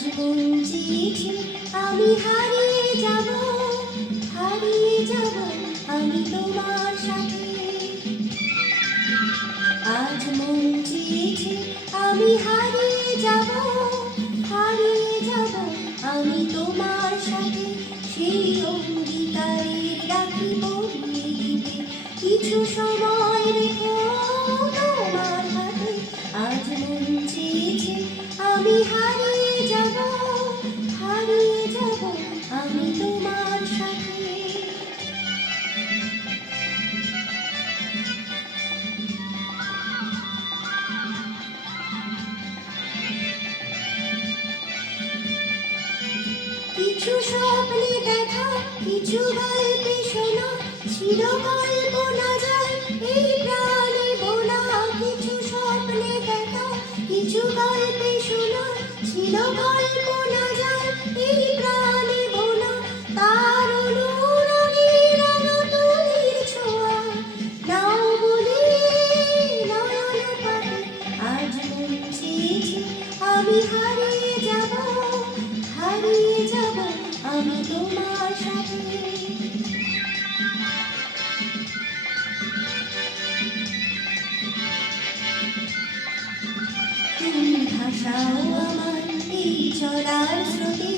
আজ মন চেয়েছে আমি হারিয়ে যাব, হারিয়ে যাব আমি তোমার সাথে। আজ মন চেয়েছে আমি হারিয়ে যাব, হারিয়ে যাব আমি তোমার সাথে। সেই অঙ্গীকারের রাখি পরিয়ে দিতে কিছু সময় রেখো তোমার হাতে। আজ মন চেয়েছে আমি হারিয়ে যাব, হারিয়ে যাব আমি তোমার সাথে। কিছু স্বপ্নে দেখা, কিছু গল্পে শোনা, ছিল কল্পনা যায় এই প্রাণে বোনা। কিছু স্বপ্নে দেখা, কিছু গল্পে শোনা, ছিল কল্পনা যায় এই প্রাণে বোনা। তার অনুরাগে রাঙা তুলির ছোঁয়া নাও বলে নয়ন পাতে। আজ মন চেয়েছে আমি হারিয়ে যাব, হারিয়ে যাব আমি তোমার সাথে। তুমি ভাসাও আমার এই চলার স্রোতে,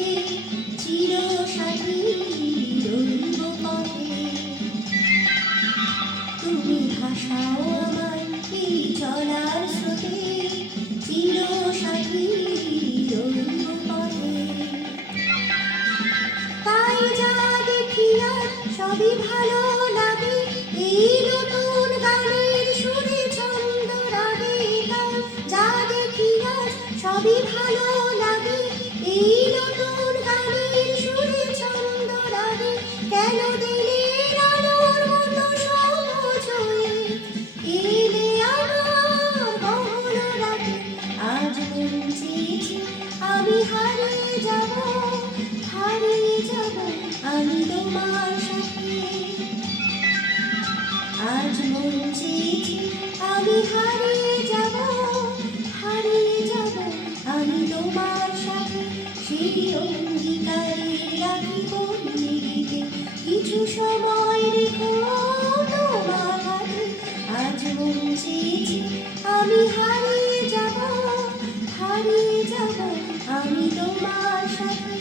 চির সাথী রইব পথে। তুমি ভাসাও আমার এই চলার স্রোতে, চির সাথী রইব পথে। তাই যা দেখি আর সবই ভালো লাগে, এই নতুন গানের সুরে ছন্দ রাগে। তাই যা দেখি আর সবই ভালো লাগে, এই নতুন গানের সুরে ছন্দ রাগে। কেন দিনের আলোর মতো সবুজ হয়ে এলে আমার গহন রাতে। আজ মন চেয়েছে আমি হারিয়ে যাব, হারিয়ে যাব আমি তোমার সাথে। আজ মন চেয়েছে আমি হারিয়ে যাব, হারিয়ে যাব আমি তোমার সাথে। সেই অঙ্গীকারে রাখি পরিয়ে দিতে কিছু সময় রেখো তোমার হাতে। আজ মন চেয়েছে আমি হারিয়ে যাব, হারিয়ে যাব আমি তোমার সাথে।